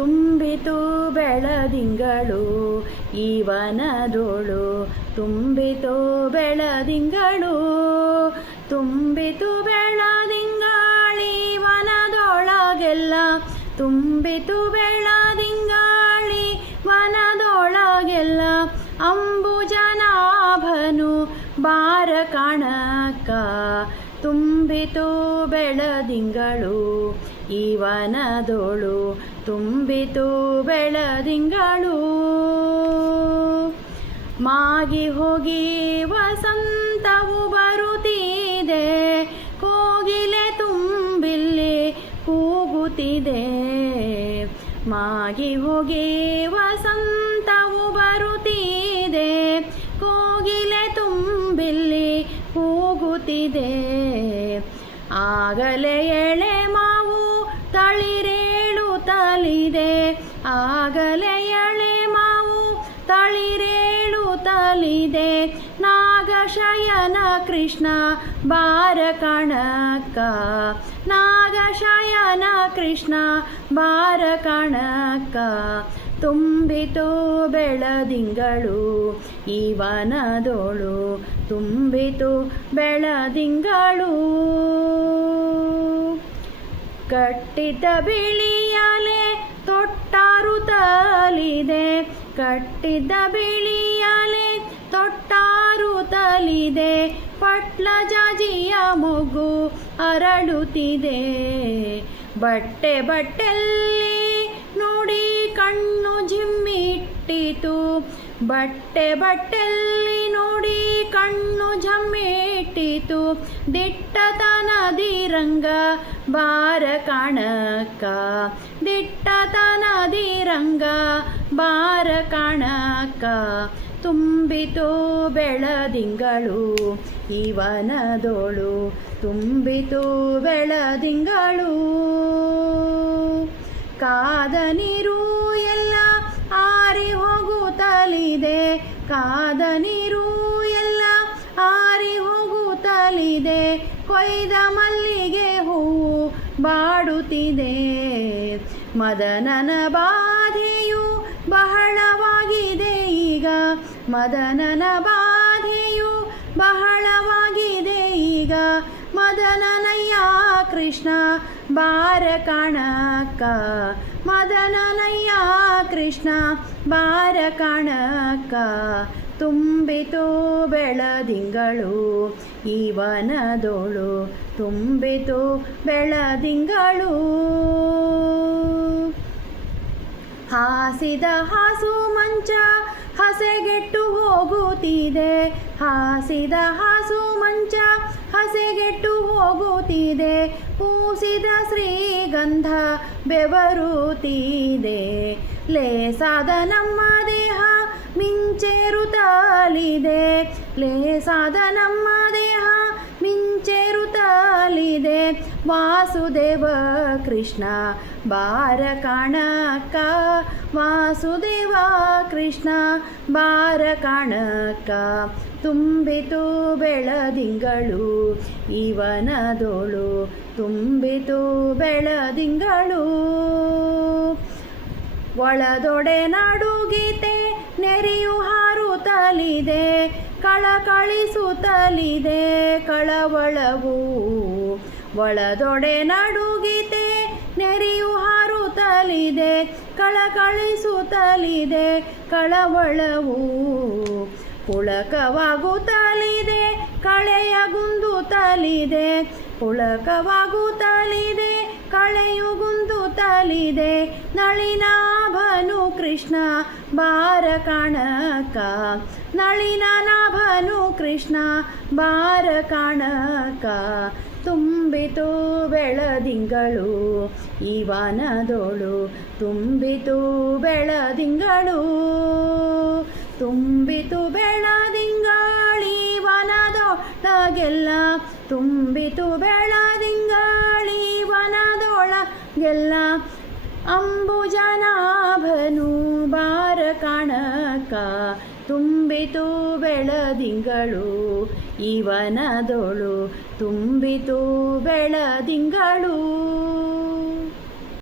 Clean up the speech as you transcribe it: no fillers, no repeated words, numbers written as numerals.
ತುಂಬಿತು ಬೆಳದಿಂಗಳು ಈ ವನದೋಳು, ತುಂಬಿತು ಬೆಳದಿಂಗಳು, ತುಂಬಿತು ಬೆಳದಿಂಗಾಳಿ ವನದೊಳಗೆಲ್ಲ, ತುಂಬಿತು ಬೆಳದಿಂಗಾಳಿ ವನದೊಳಗೆಲ್ಲ. ಅಂಬುಜನಾಭನು ಬಾರ ಕಾಣಕ್ಕ, ತುಂಬಿತು ಬೆಳದಿಂಗಳು ಈ ವನದೋಳು, ತುಂಬಿತು ಬೆಳದಿಂಗಳು. ಮಾಗಿ ಹೋಗಿ ವಸಂತವು ಬರುತ್ತಿದೆ, ಕೋಗಿಲೆ ತುಂಬಿಲ್ಲಿ ಕೂಗುತ್ತಿದೆ. ಮಾಗಿ ಹೋಗಿ ವಸಂತವು ಬರುತ್ತಿದೆ, ಕೋಗಿಲೆ ತುಂಬಿಲ್ಲಿ ಕೂಗುತ್ತಿದೆ. ಆಗಲೇ ಎಳೆ ಮಾವು ತಳಿರೇಳುತ್ತಲಿದೆ, ಆಗಲೇ ಎಳೆ ಮಾವು ತಳಿರೇಳುತ್ತಲಿದೆ. ನಾಗಶಯನ ಕೃಷ್ಣ ಬಾರ ಕಾಣಕ್ಕ, ನಾಗಶಯನ ಕೃಷ್ಣ ಬಾರ ಕಾಣಕ್ಕ. ತುಂಬಿತು ಬೆಳದಿಂಗಳು ಈ ವನದೋಳು, ತುಂಬಿತು ಬೆಳದಿಂಗಳು. ಕಟ್ಟಿದ ಬಿಳಿಯಲೆ ತೊಟ್ಟಾರುತ್ತಲಿದೆ, ಕಟ್ಟಿದ ಬಿಳಿಯಲೆ ತೊಟ್ಟಾರುತ್ತಲಿದೆ. ಪಟ್ಲ ಜಾಜಿಯ ಮೊಗ್ಗು ಅರಳುತ್ತಿದೆ, ಬಟ್ಟೆ ಬಟ್ಟೆಲ್ಲಿ ನೋಡಿ ಕಣ್ಣು ಜಿಮ್ಮಿಟ್ಟಿತು, ಬಟ್ಟೆ ಬಟ್ಟೆಲ್ಲಿ ನೋಡಿ ಕಣ್ಣು ಜಮ್ಮಿಟ್ಟಿತು. ದಿಟ್ಟತನದಿ ರಂಗ ಬಾರ ಕಾಣಕ್ಕ, ದಿಟ್ಟತನದಿ ರಂಗ ಬಾರ ಕಾಣಕ್ಕ. ತುಂಬಿತು ಬೆಳದಿಂಗಳು ಈ ವನದೋಳು, ತುಂಬಿತು ಬೆಳದಿಂಗಳು. ಕಾದ ನೀರು ಎಲ್ಲ ಆರಿ ಹೋಗುತ್ತಲಿದೆ, ಕಾದ ನೀರು ಎಲ್ಲ ಆರಿ ಹೋಗುತ್ತಲಿದೆ. ಕೊಯ್ದ ಮಲ್ಲಿಗೆ ಹೂವು ಬಾಡುತ್ತಿದೆ, ಮದನನ ಬಾಧೆಯು ಬಹಳವಾಗಿದೆ ಈಗ, ಮದನನ ಬಾಧೆಯು ಬಹಳವಾಗಿದೆ ಈಗ. ಮದನನಯ್ಯ ಕೃಷ್ಣ ಬಾರ ಕಾಣಕ್ಕ, ಮದನನಯ್ಯ ಕೃಷ್ಣ ಬಾರ ಕಾಣಕ್ಕ. ತುಂಬಿತು ಬೆಳದಿಂಗಳು ಈ ವನದೋಳು, ತುಂಬಿತು ಬೆಳದಿಂಗಳು. ಹಾಸಿದ ಹಾಸು ಮಂಚ ಹಸೆಗೆಟ್ಟು ಹೋಗುತ್ತಿದೆ, ಹಾಸಿದ ಹಾಸು ಮಂಚ ಹಸೆಗೆಟ್ಟು ಹೋಗುತ್ತಿದೆ. ಪೂಸಿದ ಶ್ರೀಗಂಧ ಬೆವರುತ್ತಿದೆ, ಲೇಸಾದ ನಮ್ಮ ದೇಹ ಮಿಂಚೇರುತ್ತಲಿದೆ, ಲೇಸಾದ ನಮ್ಮ ದೇಹ ಮಿಂಚೇರುತ್ತಲಿದೆ. ವಾಸುದೇವ ಕೃಷ್ಣ ಬಾರ ಕಾಣಕ್ಕ, ವಾಸುದೇವ ಕೃಷ್ಣ ಬಾರ ಕಾಣಕ್ಕ. ತುಂಬಿತು ಬೆಳದಿಂಗಳು ಈ ವನದೋಳು, ತುಂಬಿತು ಬೆಳದಿಂಗಳು. ಒಳದೊಡೆ ನಡುಗೀತೆ ನೆರೆಯು ಹಾರುತ್ತಲಿದೆ, ಕಳಕಳಿಸುತ್ತಲಿದೆ ಕಳವಳವು. ಒಳದೊಡೆ ನಡುಗೀತೆ ನೆರೆಯು ಹಾರುತ್ತಲಿದೆ, ಕಳಕಳಿಸುತ್ತಲಿದೆ ಕಳವಳವು. ಪುಳಕವಾಗುತ್ತಲಿದೆ ಕಳೆಯಗುಂದುತ್ತಲಿದೆ, ಪುಳಕವಾಗುತ್ತಲಿದೆ ಕಳೆಯುಗುಂದುತ್ತಲಿದೆ. ನಳಿನಾಭನು ಕೃಷ್ಣ ಬಾರ ಕಾಣಕ್ಕ, ನಳಿನಾಭನು ಕೃಷ್ಣ ಬಾರ ಕಾಣಕ್ಕ. ತುಂಬಿತು ಬೆಳದಿಂಗಳು ಈ ವನದೋಳು, ತುಂಬಿತು ಬೆಳದಿಂಗಳು, ತುಂಬಿತು ಬೆಳದಿಂಗಾಳಿ ವನದೊಳಗೆಲ್ಲ, ತುಂಬಿತು ಬೆಳದಿಂಗಾಳಿ ವನದೊಳಗೆಲ್ಲ. ಅಂಬುಜನಾಭನು ಬಾರ ಕಾಣಕ್ಕ, ತುಂಬಿತು ಬೆಳದಿಂಗಳು ಈ ವನದೋಳು, ತುಂಬಿತು ಬೆಳದಿಂಗಳು.